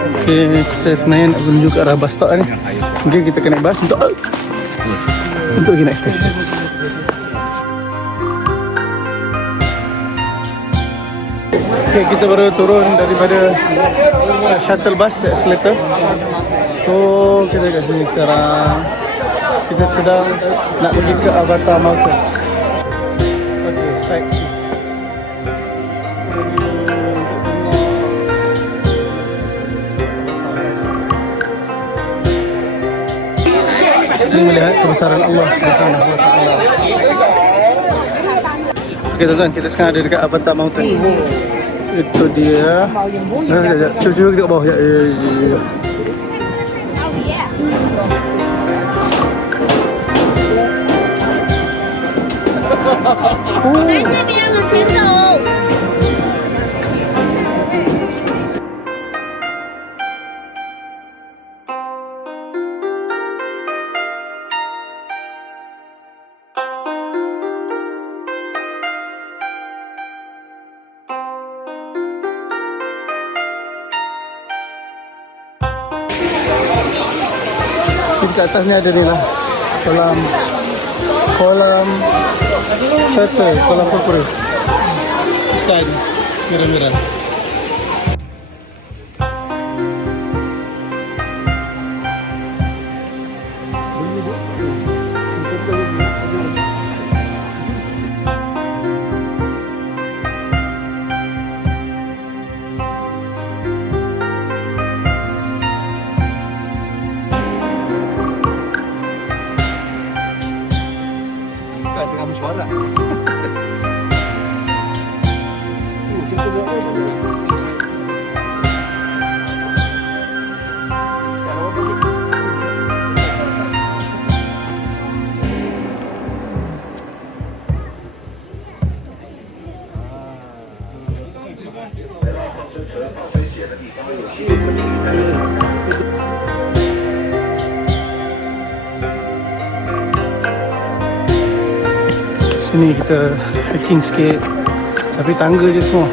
Okay, kita sebenarnya nak menuju ke arah bus stop ni. Mungkin kita kena naik bas untuk pergi next station. Okay, kita baru turun daripada shuttle bus escalator. So, kita kat sini sekarang. Kita sedang nak pergi ke Avatar Mountain. Okay, sightsee. Ini melihat kebesaran Allah Subhanahu Wa Taala. Okay, tuan-tuan, kita sekarang ada dekat Avatar Mountain. Itu dia. Cuba kita kat bawah. Ya. Di atas ni ada ni lah kolam turtle, kolam purpura ikan merah-merah. Tengah mesyuarat. Sini kita hiking sikit, tapi tangga je semua.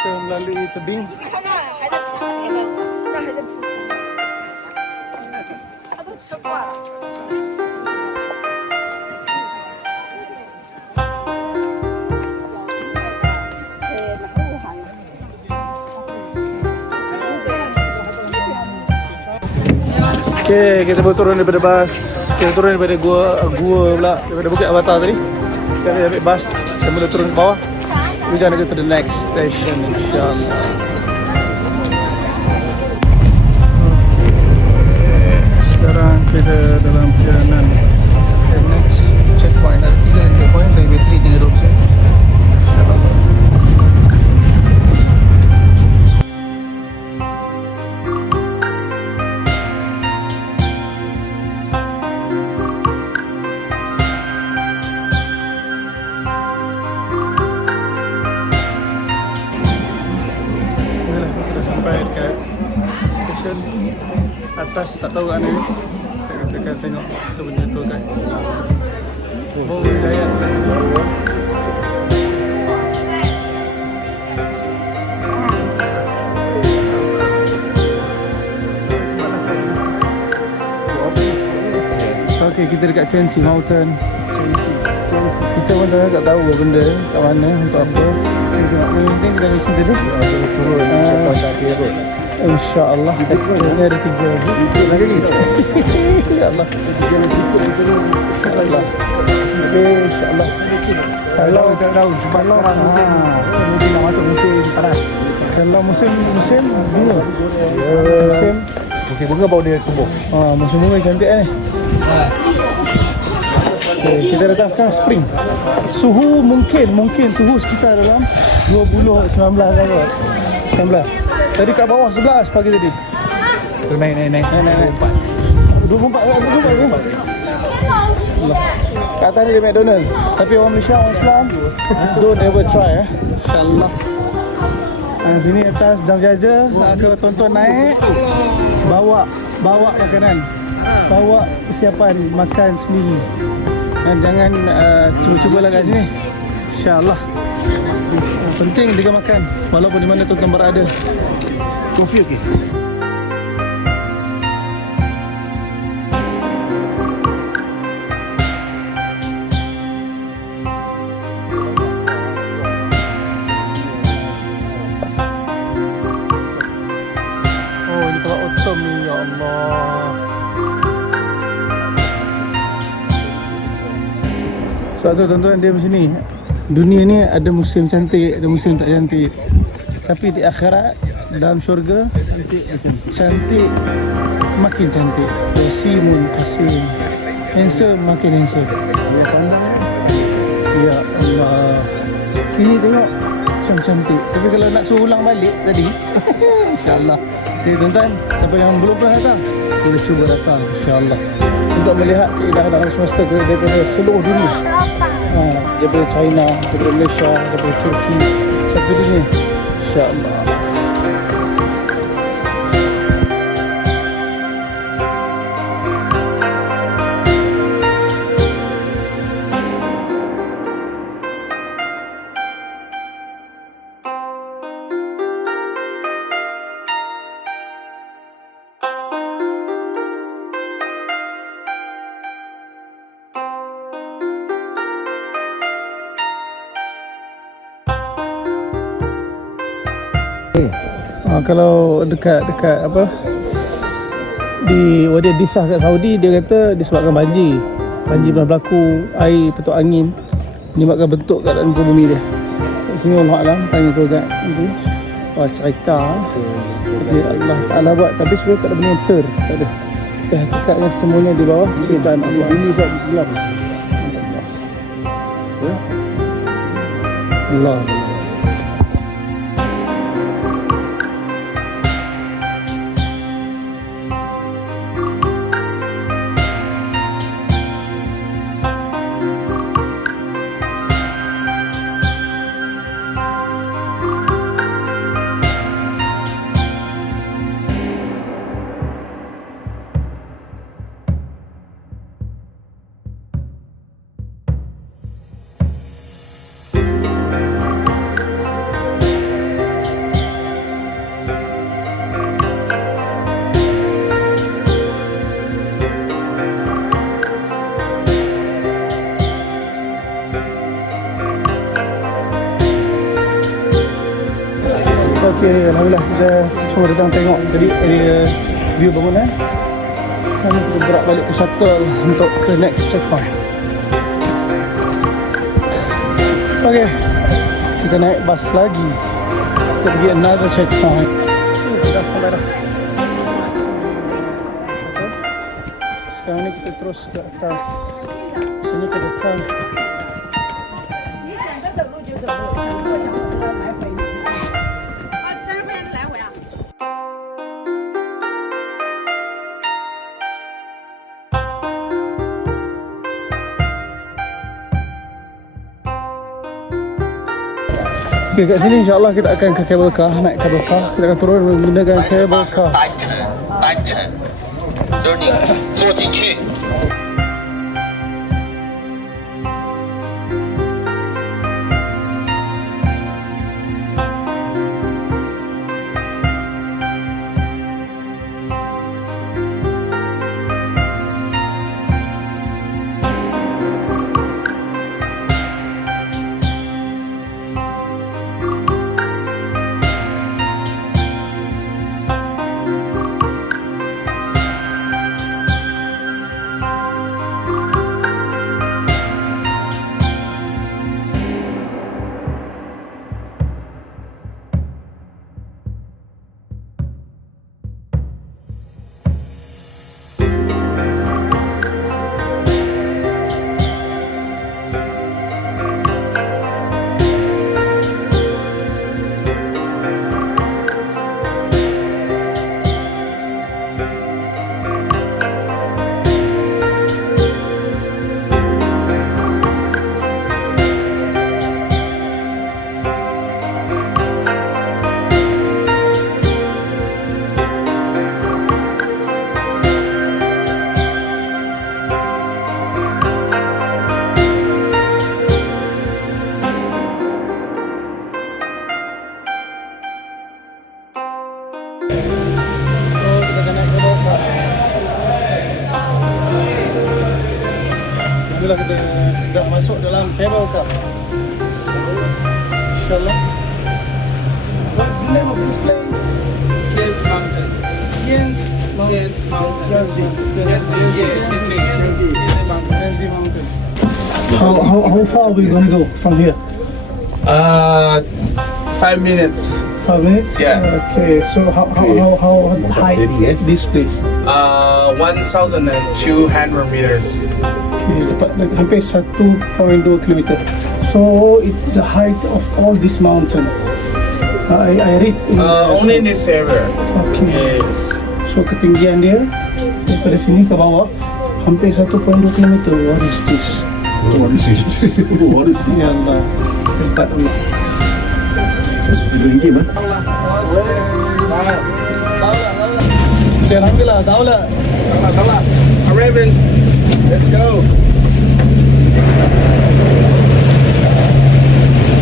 Kita melalui tebing. Okay, kita baru turun daripada bas. Kita turun daripada gua pula, daripada Bukit Avatar tadi. Sekarang ambil bas, kita mula turun ke bawah. We're gonna go to the next station, insyaAllah. Okay. Sekarang kita dalam perjalanan ke next checkpoint. Ada 3 checkpoint, dari bateri 30%. InsyaAllah. Sampai dekat stesen atas, tak tahu kat mana. Saya akan tengok tu benda tu kan. Oh, Hidayat. Okay, kita dekat Chensi Mountain. Kita pun tak tahu benda kat mana, untuk apa. Yang penting kita mesti tadi turun InsyaAllah. Ini ada 3 lagi. InsyaAllah. InsyaAllah. InsyaAllah. Kalau mungkin nak masuk musim panas. Kalau musim bunga. Musim bunga baru dia tumbuh. Musim bunga cantik Okay, kita datang sekarang spring. Suhu mungkin suhu sekitar dalam 20 19 lah. 19. Tadi kat bawah 11 pagi tadi. Tu naik. 24. Kat atas ni dia McDonald. Tapi orang Malaysia, orang Islam, don't ever try InsyaAllah. Sini atas jam jaja. Kalau tuan-tuan naik, bawa makanan. Bawa persiapan makan sendiri. Dan jangan cuba-cuba lah kat sini. InsyaAllah. Penting juga makan walaupun di mana tuan-tuan berada. Kopi okey. Oh, ini kalau autumn ni, ya Allah. Sebab tu tuan-tuan dia macam ni. Dunia ni ada musim cantik, ada musim tak cantik. Tapi di akhirat, dalam syurga, cantik makin cantik. Wasimun kasim. Handsome makin handsome. Ya pandang. Ya Allah. Sini tengok macam cantik. Tapi kalau nak suruh ulang balik tadi, InsyaAllah. Jadi tuan-tuan, siapa yang belum pernah datang, kita cuba datang InsyaAllah. Untuk melihat keindahan alam semesta daripada seluruh dunia. Daripada China, daripada Malaysia, daripada Turki, satu dunia. InsyaAllah. Kalau dekat apa di Wadi Disah kat Saudi, dia kata disebabkan banjir pernah berlaku, air petuk angin menyebabkan bentuk keadaan muka bumi dia. Kat sini Allah Alam, tanya tu kat nanti. Wah, cerita Allah Ta'ala buat, tapi sebenarnya tak ada benda yang tak ada. Tapi hakikatnya semuanya di bawah ciptaan Allah. Bumi sebab gelap. Allah. Okey, alhamdulillah kita semua datang tengok tadi view bangunan. Dan kita gerak balik ke shuttle untuk ke next checkpoint. Okey, kita naik bas lagi. Kita pergi another checkpoint. Dah sampai dah. Sekarang ni kita terus ke atas. Sini ke depan. Okay, kat sini insyaAllah kita akan ke cable car, naik cable car. Kita akan turun menggunakan cable car. 单程，就是你坐进去。Alhamdulillah kita sudah masuk dalam cable car. InsyaAllah. What's the name of this place? Kids Mountain. Yes. Kids Mountain. Yanzi. Yanzi Mountain. How far are we going to go from here? 5 minutes. 5 minutes? Yeah. Okay, so how high is this place? 1,200 meters. Okay, dapat hampir 1.2 kilometer. So it's the height of all this mountain. I read. Only in this area. Okay. Yes. So ketinggian dia daripada sini ke bawah hampir 1.2 kilometer. What is this? What is this? What is this? Ya Allah. Hebat Allah. Main game Okay, Alhamdulillah, tahu lah. Raven, let's go.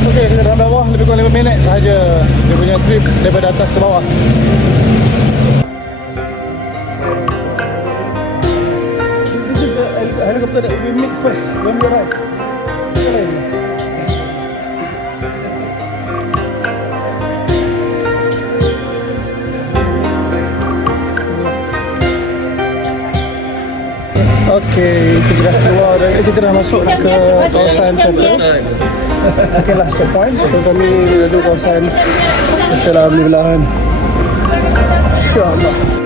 Okay, kita dalam bawah lebih kurang 5 minit sahaja dia punya trip daripada atas ke bawah. This is the helicopter that we meet first when we arrive. Okay, kita dah keluar dan kita dah masuk ke kawasan shuttle. Okay, last checkpoint. Shuttle kami menuju kawasan Assalamualaikum. InsyaAllah.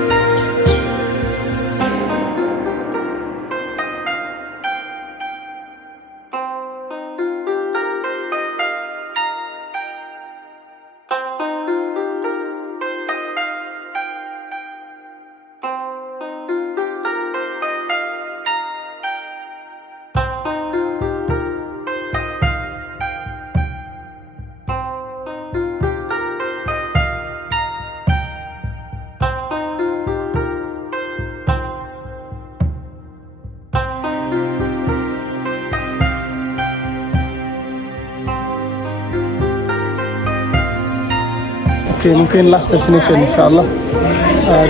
Okay, mungkin last destination insyaAllah.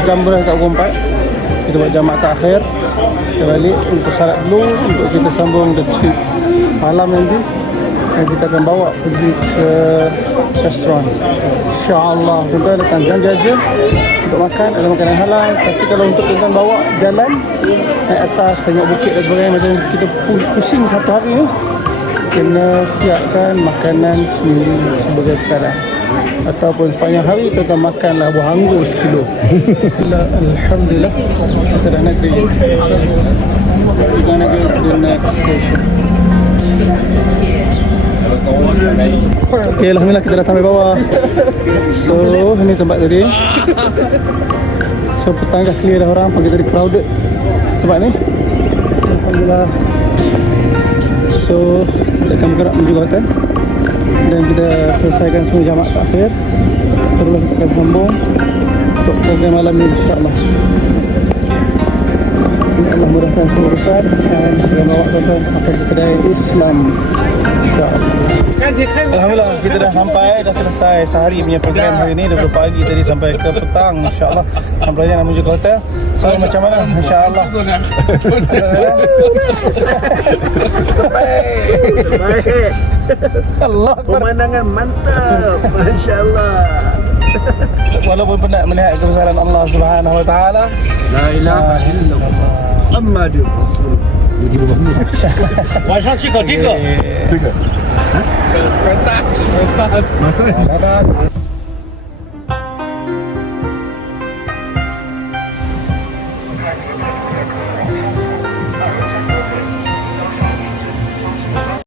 Jam dah kat pukul 4. Kita buat jam terakhir. Kita balik untuk salat dulu untuk kita sambung the trip malam nanti. Dan kita akan bawa pergi ke restoran. InsyaAllah. Tuan-tuan datang, jangan jaja untuk makan, ada makanan halal. Tapi kalau untuk tuan-tuan bawa jalan naik atas, tengok bukit dan sebagainya, macam kita pusing satu hari ni, kena siapkan makanan sendiri sebagai perkara. Ataupun sepanjang hari kita makanlah buah anggur sekilo. Alhamdulillah kita dah nak pergi. We're gonna go to the next station. Okay, Alhamdulillah kita dah sampai bawah. So ini tempat tadi. So petang dah clear dah orang, pagi tadi crowded tempat ni. Alhamdulillah. So kita akan bergerak menuju hotel dan kita selesaikan semua jamak terakhir. Terus kita akan sambung untuk program malam ni insyaAllah. Allah mudahkan semua urusan dan kita bawa tuan-tuan akan ke kedai Islam insyaAllah. Alhamdulillah kita dah sampai, dah selesai sehari punya program hari ni daripada pagi tadi sampai ke petang insyaAllah. Dan perjalanan menuju ke hotel. So macam mana insyaAllah. Terbaik. Allah Akbar. Pemandangan mantap. Masya-Allah. Walaupun penat melihat kebesaran Allah Subhanahu Wa Taala. La ilaha illallah. Muhammadur Rasul. 晚上去搞这个。这个 Massage. massage.